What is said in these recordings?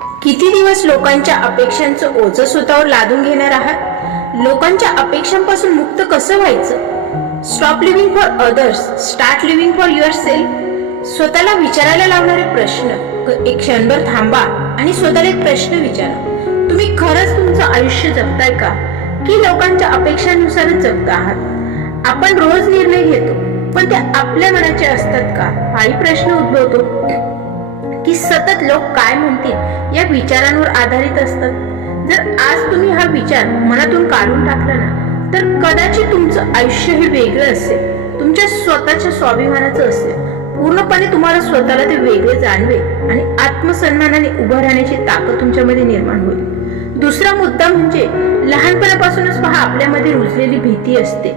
किती दिवस लोकांच्या अपेक्षांचं ओझं स्वतःवर लादून घेणार आहात? लोकांच्या अपेक्षांपासून मुक्त कसं व्हायचं? Stop living for others, start living for your self. स्वतःला विचारायला लावणारे प्रश्न. एक क्षणभर थांबा आणि स्वतःला एक प्रश्न विचारा. तुम्ही खरंच तुमचं आयुष्य जगताय का, की लोकांच्या अपेक्षांनुसारच जगता आहात? आपण रोज निर्णय घेतो, पण ते आपल्या मनाचे असतात का? हाही प्रश्न उद्भवतो की सतत लोक काय म्हणतील या विचारांवर आधारित असतात. जर आज तुम्ही हा विचार मनातून काढून टाकला ना, तर कदाचित तुमचं आयुष्य हे वेगळं असेल, तुमच्या स्वतःच्या स्वाभिमानाचं असेल. पूर्णपणे तुम्हाला स्वतःला ते वेगळे जाणवेल आणि आत्मसन्मानाने उभं राहण्याची ताकद तुमच्यामध्ये निर्माण होईल. दुसरा मुद्दा म्हणजे लहानपणापासूनच पहा, आपल्यामध्ये रुजलेली भीती असते.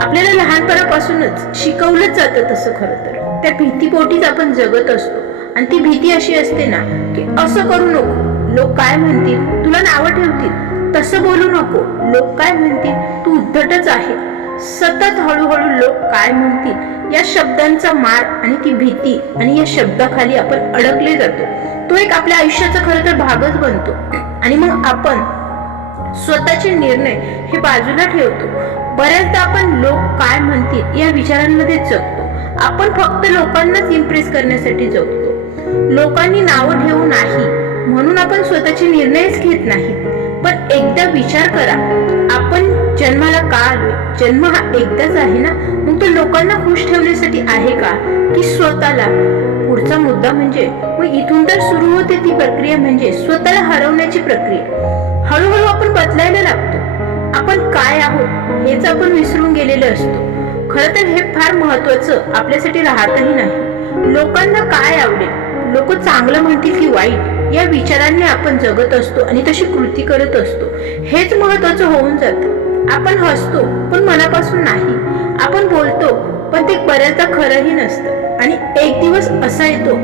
आपल्याला लहानपणापासूनच शिकवलंच जातं तसं. खरं तर त्या भीतीपोटीच आपण जगत असतो. आणि ती भीती अशी असते ना, की असं करू नको, लोक काय म्हणतील, तुला नावं ठेवतील, तसं बोलू नको, लोक काय म्हणतील, तू उद्धटच आहे. सतत हळूहळू लोक काय म्हणतील या शब्दांचा मार आणि ती भीती आणि या शब्दाखाली आपण अडकले जातो. तो एक आपल्या आयुष्याचा खरं तर भागच बनतो. आणि मग आपण स्वतःचे निर्णय हे बाजूला ठेवतो. बऱ्याचदा आपण लोक काय म्हणतील या विचारांमध्ये जगतो. आपण फक्त लोकांनाच इम्प्रेस करण्यासाठी जगतो. लोकांनी नावं ठेवू नाही म्हणून आपण स्वतःचे निर्णयच घेत नाही. पण एकदा विचार करा, आपण जन्माला का आलोय? जन्म हा एकदाच आहे ना, मग तो लोकांना खुश ठेवण्यासाठी आहे का, की स्वतःला? पुढचा मुद्दा म्हणजे मग इथून तर सुरू होते ती प्रक्रिया, म्हणजे स्वतःला हरवण्याची प्रक्रिया. हळूहळू आपण बदलायला लागतो. आपण काय आहोत हेच आपण विसरून गेलेले असतो. खरं तर हे फार महत्वाचं आपल्यासाठी राहतही नाही. लोकांना काय आवडेल, लोक चांगलं म्हणतील की वाईट, या विचारांनी आपण जगत असतो आणि तशी कृती करत असतो. हेच महत्वाचं होऊन जातं. आपण हसतो पण मनापासून नाही. आपण बोलतो पण ते बऱ्याचदा खरंही नसतं. आणि एक दिवस असा येतो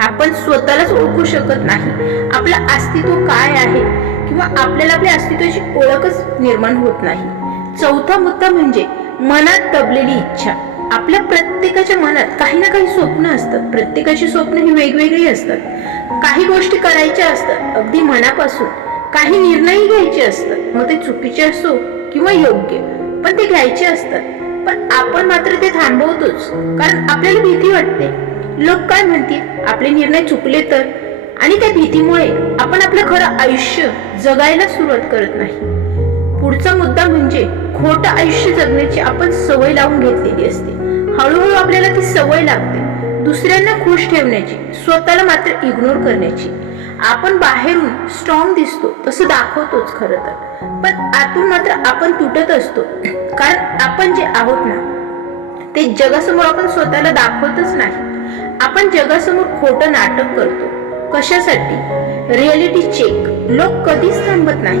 आपण स्वतःलाच ओळखू शकत नाही. आपलं अस्तित्व काय आहे किंवा आपल्याला आपल्या अस्तित्वाची ओळखच निर्माण होत नाही. चौथा मुद्दा म्हणजे मनात दबलेली इच्छा. आपल्या प्रत्येकाच्या मनात काही ना काही स्वप्न असतात. प्रत्येकाची स्वप्न ही वेगवेगळी असतात. काही गोष्टी करायच्या असतात अगदी मनापासून. काही निर्णय घ्यायचे असतात, मग ते चुकीचे असो किंवा योग्य, पण ते घ्यायचे असतात. पण आपण मात्र ते थांबवतोच, कारण आपल्याला भीती वाटते. लोक काय म्हणतील, आपले निर्णय चुकले तर? आणि त्या भीतीमुळे आपण आपलं खरं आयुष्य जगायला सुरुवात करत नाही. पुढचा मुद्दा म्हणजे खोटं आयुष्य जगण्याची आपण सवय लावून घेतलेली असते. हळूहळू आपल्याला ती सवय लागते दुसऱ्यांना खुश ठेवण्याची, स्वतःला मात्र इग्नोर करण्याची. आपण बाहेरून स्ट्रॉंग दिसतो तसं दाखवतोच खरं तर, पण आतून मात्र आपण तुटत असतो. कारण आपण जे आहोत ना, ते जगासमोर आपण स्वतःला दाखवतच नाही. आपण जगासमोर खोटं नाटक करतो. कशासाठी? Reality check. लोक कधीच थांबत नाही.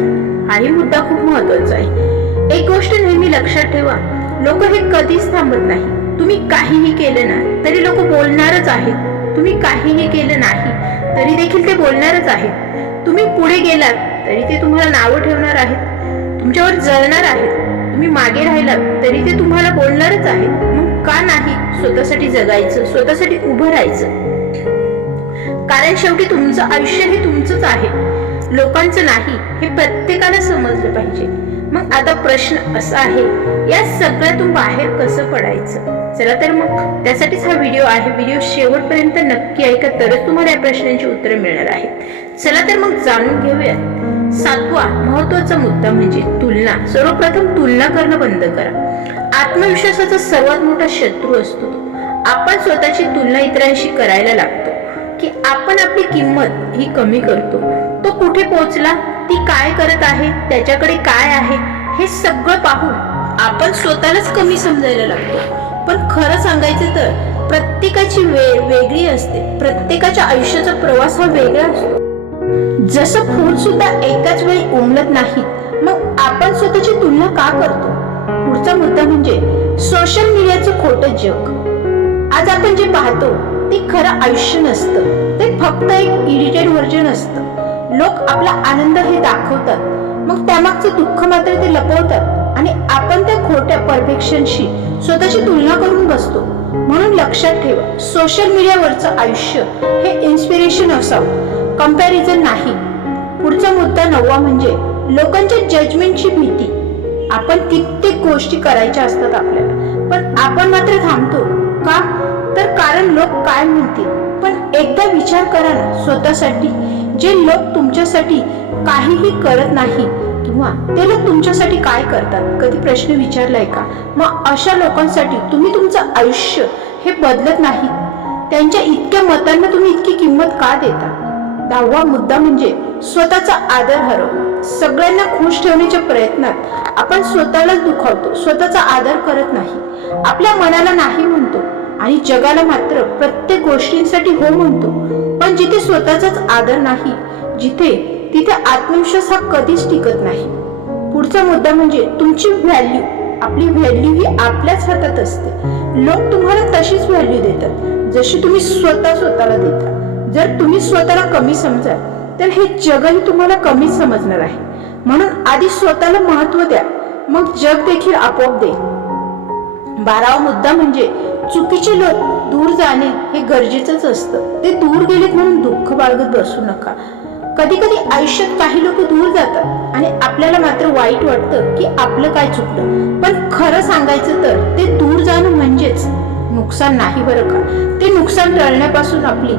हाही मुद्दा खूप महत्वाचा आहे. एक गोष्ट नेहमी लक्षात ठेवा, लोक हे कधीच थांबत नाही. तुम्ही काहीही केलं ना तरी लोक बोलणारच आहेत. तुम्ही काहीही केलं नाही तरी देखील ते बोलणारच आहेत. तुम्ही पुढे गेलात तरी ते तुम्हाला नावं ठेवणार आहेत, तुमच्यावर जळणार आहेत. तुम्ही मागे राहिलात तरी ते तुम्हाला बोलणारच आहेत. मग का नाही स्वतःसाठी जगायचं, स्वतःसाठी उभं राहायचं? कारण शेवटी तुमचं आयुष्य हे तुमचंच आहे, लोकांचं नाही. हे प्रत्येकाला समजलं पाहिजे. मग आता प्रश्न असा आहे, या सगळ्यातून बाहेर कसं पडायचं? चला तर मग त्यासाठीच हा व्हिडिओ आहे. व्हिडिओ शेवटपर्यंत नक्की ऐका, तरच तुम्हाला या प्रश्नांची उत्तरे मिळणार आहेत. चला तर मग जाणून घेऊया. सातवा महत्वाचा मुद्दा म्हणजे तुलना. सर्वप्रथम तुलना करणं बंद करा. आत्मविश्वासाचा सर्वात मोठा शत्रू असतो तो. आपण स्वतःची तुलना इतरांशी करायला लागतो, की आपण आपली किंमत ही कमी करतो. तो कुठे पोहोचला, ती काय करत आहे, त्याच्याकडे काय आहे, हे सगळं पाहून आपण स्वतःलाच कमी समजायला लागतो. पण खरं सांगायचं तर प्रत्येकाची वेळ वेगळी असते. प्रत्येकाच्या आयुष्याचा प्रवास हा वेगळा असतो. जसं फूल सुद्धा एकाच वेळी उमलत नाहीत, मग आपण स्वतःची तुलना का करतो? पुढचा मुद्दा म्हणजे सोशल मीडियाचं खोटं जग. आज आपण जे पाहतो ते खरं आयुष्य नसतं, ते फक्त एक एडिटेड व्हर्जन असतं. लोक आपला आनंद हे दाखवतात, मग त्यामागचं दुःख मात्र ते लपवतात. आणि आपण त्या खोट्या परफेक्शनशी स्वतःची तुलना करून बसतो. म्हणून लक्षात ठेवा, सोशल मीडियावरचं आयुष्य हे इन्स्पिरेशन असावं, कंपॅरिझन नाही. पुढचा मुद्दा 9वा म्हणजे लोकांच्या जजमेंटची भीती. आपण कित्येक गोष्टी करायच्या असतात आपल्याला, पण आपण मात्र थांबतो का? तर कारण लोक काय म्हणतील. पण एकदा विचार करा ना स्वतःसाठी. जे लोक तुमच्यासाठी काहीही करत नाही किंवा ते लोक तुमच्यासाठी काय करतात, कधी प्रश्न विचारलाय का? मग अशा लोकांसाठी तुम्ही तुमचं आयुष्य हे बदलत नाही. त्यांच्या इतक्या मतांना तुम्ही इतकी किंमत का देता? 10वा मुद्दा म्हणजे स्वतःचा आदर हरवणं. सगळ्यांना खुश ठेवण्याच्या प्रयत्नात आपण स्वतःलाच दुखावतो, स्वतःचा आदर करत नाही. आपल्या मनाला नाही म्हणतो आणि जगाला मात्र प्रत्येक गोष्टींसाठी हो म्हणतो. पण जिथे स्वतःचाच आदर नाही, तिथे आत्मविश्वास हा कधीच टिकत नाही. पुढचा मुद्दा म्हणजे तुमची व्हॅल्यू. आपली व्हॅल्यू ही आपल्याच हातात असते. लोक तुम्हाला तशीच व्हॅल्यू देतात जशी तुम्ही स्वतःला देता. जर तुम्ही स्वतःला कमी समजाल तर हे जगही तुम्हाला कमीच समजणार आहे. म्हणून आधी स्वतःला महत्व द्या, मग जग देखील आपोआप देईल. 12वा मुद्दा म्हणजे चुकीचे लोक दूर जाणे हे गरजेचंच असतं. ते दूर गेलेत म्हणून दुःख बाळगत बसू नका. कधी कधी आयुष्यात काही लोक दूर जातात आणि आपल्याला मात्र वाईट वाटतं की आपलं काय चुकलं. पण खरं सांगायचं तर ते दूर जाणं म्हणजेच नुकसान नाही बरं का. ते नुकसान टळण्यापासून आपली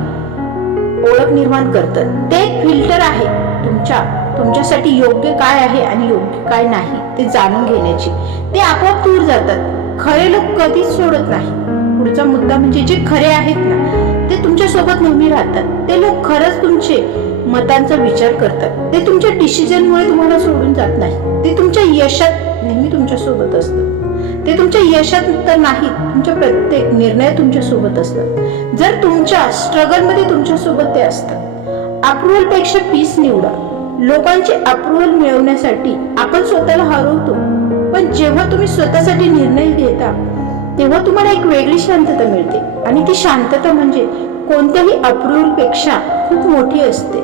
ओळख निर्माण करतं. ते एक फिल्टर आहे तुमच्यासाठी योग्य काय आहे आणि योग्य काय नाही ते जाणून घेण्याची. ते आपोआप दूर जातात. खरे लोक कधीच सोडत नाही. पुढचा मुद्दा म्हणजे जे खरे आहेत ना ते तुमच्या सोबत नेहमी राहतात. ते लोक खरंच तुमचे मतांचा विचार करतात. ते तुमच्या डिसिजनमुळे तुम्हाला सोडून जात नाही. ते तुमच्या यशात नेहमी तुमच्या सोबत असतात. ते तुमच्या यशात तर नाही, तुमच्या प्रत्येक निर्णयात तुमच्या सोबत असतात. जर तुमच्या स्ट्रगल मध्ये तुमच्या सोबत ते असतात. अप्रुव्हल पेक्षा पीस निवडा. लोकांची अप्रुव्हल मिळवण्यासाठी आपण स्वतःला हरवतो, पण जेव्हा तुम्ही स्वतःसाठी निर्णय घेता तेव्हा तुम्हाला एक वेगळी शांतता मिळते आणि ती शांतता म्हणजे कोणत्याही अप्रुव्हल पेक्षा खूप मोठी असते.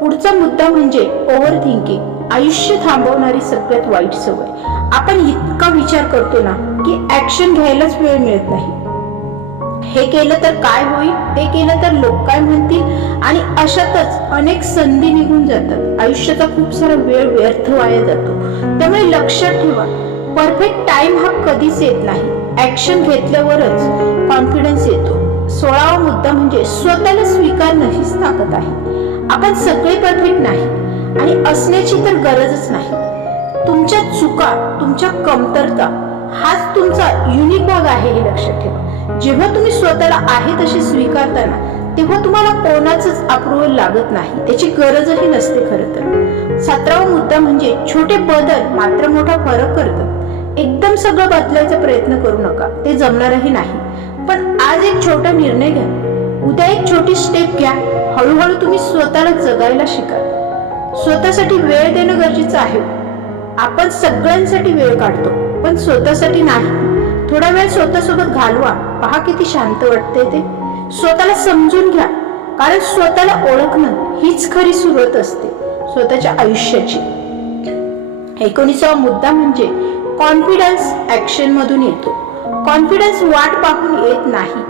पुढचा मुद्दा म्हणजे ओव्हर थिंकिंग. आयुष्य थांबवणारी सगळ्यात वाईट सवय. आपण इतका विचार करतो ना की ऍक्शन घ्यायलाच वेळ मिळत नाही. हे केलं तर काय होईल, ते केलं तर लोक काय म्हणतील, आणि अशातच अनेक संधी निघून जातात. आयुष्याचा खूप सारा वेळ व्यर्थ वाया जातो. त्यामुळे लक्षात ठेवा, परफेक्ट टाइम हा कधीच येत नाही. ऍक्शन घेतल्यावरच कॉन्फिडन्स येतो. 16वा मुद्दा म्हणजे स्वतःला स्वीकारणं हीच ताकद आहे. आपण सगळे परफेक्ट नाही आणि असण्याची तर गरजच नाही. तुमच्या चुका, तुमच्या कमतरता हाच तुमचा युनिक भाग आहे हे लक्षात ठेवा. जेव्हा तुम्ही स्वतःला आहे तशी स्वीकारता ना तेव्हा तुम्हाला कोणाचंच अप्रुव्हल लागत नाही, त्याची गरजही नसते खरं तर. 17वा मुद्दा म्हणजे छोटे बदल मात्र मोठा फरक करतात. एकदम सगळं बदलायचा प्रयत्न करू नका, ते जमणारही नाही. पण आज एक छोटा निर्णय घ्या, उद्या एक छोटी स्टेप घ्या. हळूहळू तुम्ही स्वतःला जगायला शिका. स्वतःसाठी वेळ देणं गरजेचं आहे. आपण सगळ्यांसाठी वेळ काढतो पण स्वतःसाठी नाही. थोडा वेळ स्वतःसोबत घालवा, पहा किती शांत वाटते ते. स्वतःला समजून घ्या, कारण स्वतःला ओळखणं हीच खरी सुरुवात असते स्वतःच्या आयुष्याची. 19वा मुद्दा म्हणजे कॉन्फिडन्स ऍक्शन मधून येतो. कॉन्फिडन्स वाट पाहून येत नाही,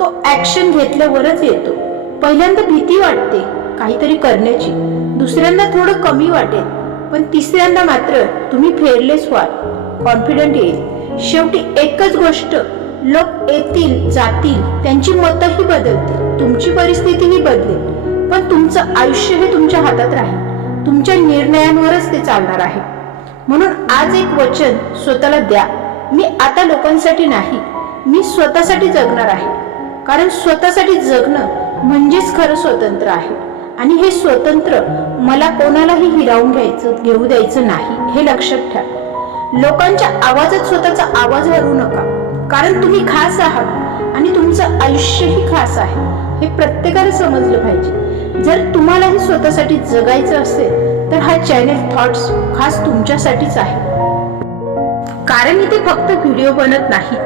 तो ऍक्शन घेतल्यावरच येतो. पहिल्यांदा भीती वाटते काहीतरी करण्याची, दुसऱ्यांदा थोडं कमी वाटेल, पण तिसऱ्यांदा मात्र तुम्ही फेरलेस व्हाल, कॉन्फिडंट येईल. शेवटी एकच गोष्ट, लोक येतील जातील, त्यांची मतही बदलतील, तुमची परिस्थितीही बदलेल, पण तुमचं आयुष्य हे तुमच्या हातात राहील. तुमच्या निर्णयांवरच ते चालणार आहे. म्हणून आज एक वचन स्वतःला द्या, मी आता लोकांसाठी नाही, मी स्वतःसाठी जगणार आहे. कारण स्वतःसाठी जगणं म्हणजेच खरं स्वतंत्र आहे. आणि हे स्वतंत्र मला कोणालाही हिरावून घेऊ द्यायचं नाही, हे लक्षात ठेवा. लोकांच्या आवाजात स्वतःचा आवाज हरवू नका, कारण तुम्ही खास आहात आणि तुमचं आयुष्यही खास आहे, हे प्रत्येकाला समजलं पाहिजे. जर तुम्हालाही स्वतःसाठी जगायचं असेल तर हा चॅनल थॉट्स खास तुमच्यासाठीच आहे. कारण इथे फक्त व्हिडिओ बनत नाही,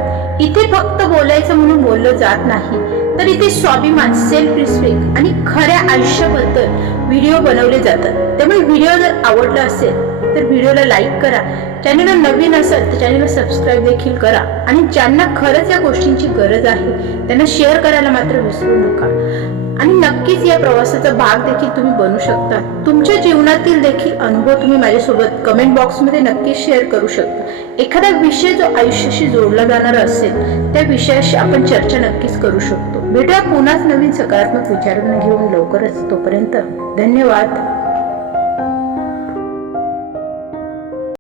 इथे फक्त बोलायचं म्हणून बोललं जात नाही, तर इथे स्वाभिमान, सेल्फ रिस्पेक्ट आणि खऱ्या आयुष्याबद्दल व्हिडिओ बनवले जातात. त्यामुळे व्हिडिओ जर आवडला असेल तर व्हिडिओला लाईक करा. चॅनलला नवीन असेल तर चॅनलला सबस्क्राईब देखील करा. आणि ज्यांना खरंच या गोष्टींची गरज आहे त्यांना शेअर करायला मात्र विसरू नका. आणि नक्कीच या प्रवासाचा भाग देखील तुम्ही बनू शकता. तुमच्या जीवनातील देखील अनुभव तुम्ही माझ्यासोबत कमेंट बॉक्समध्ये नक्की शेअर करू शकता. एखादा विषय जो आयुष्याशी जोडला जाणार असेल त्या विषयाशी आपण चर्चा नक्कीच करू शकतो. भेटूया पुन्हाच नवीन सकारात्मक विचारांना घेऊन लवकरच. तोपर्यंत धन्यवाद.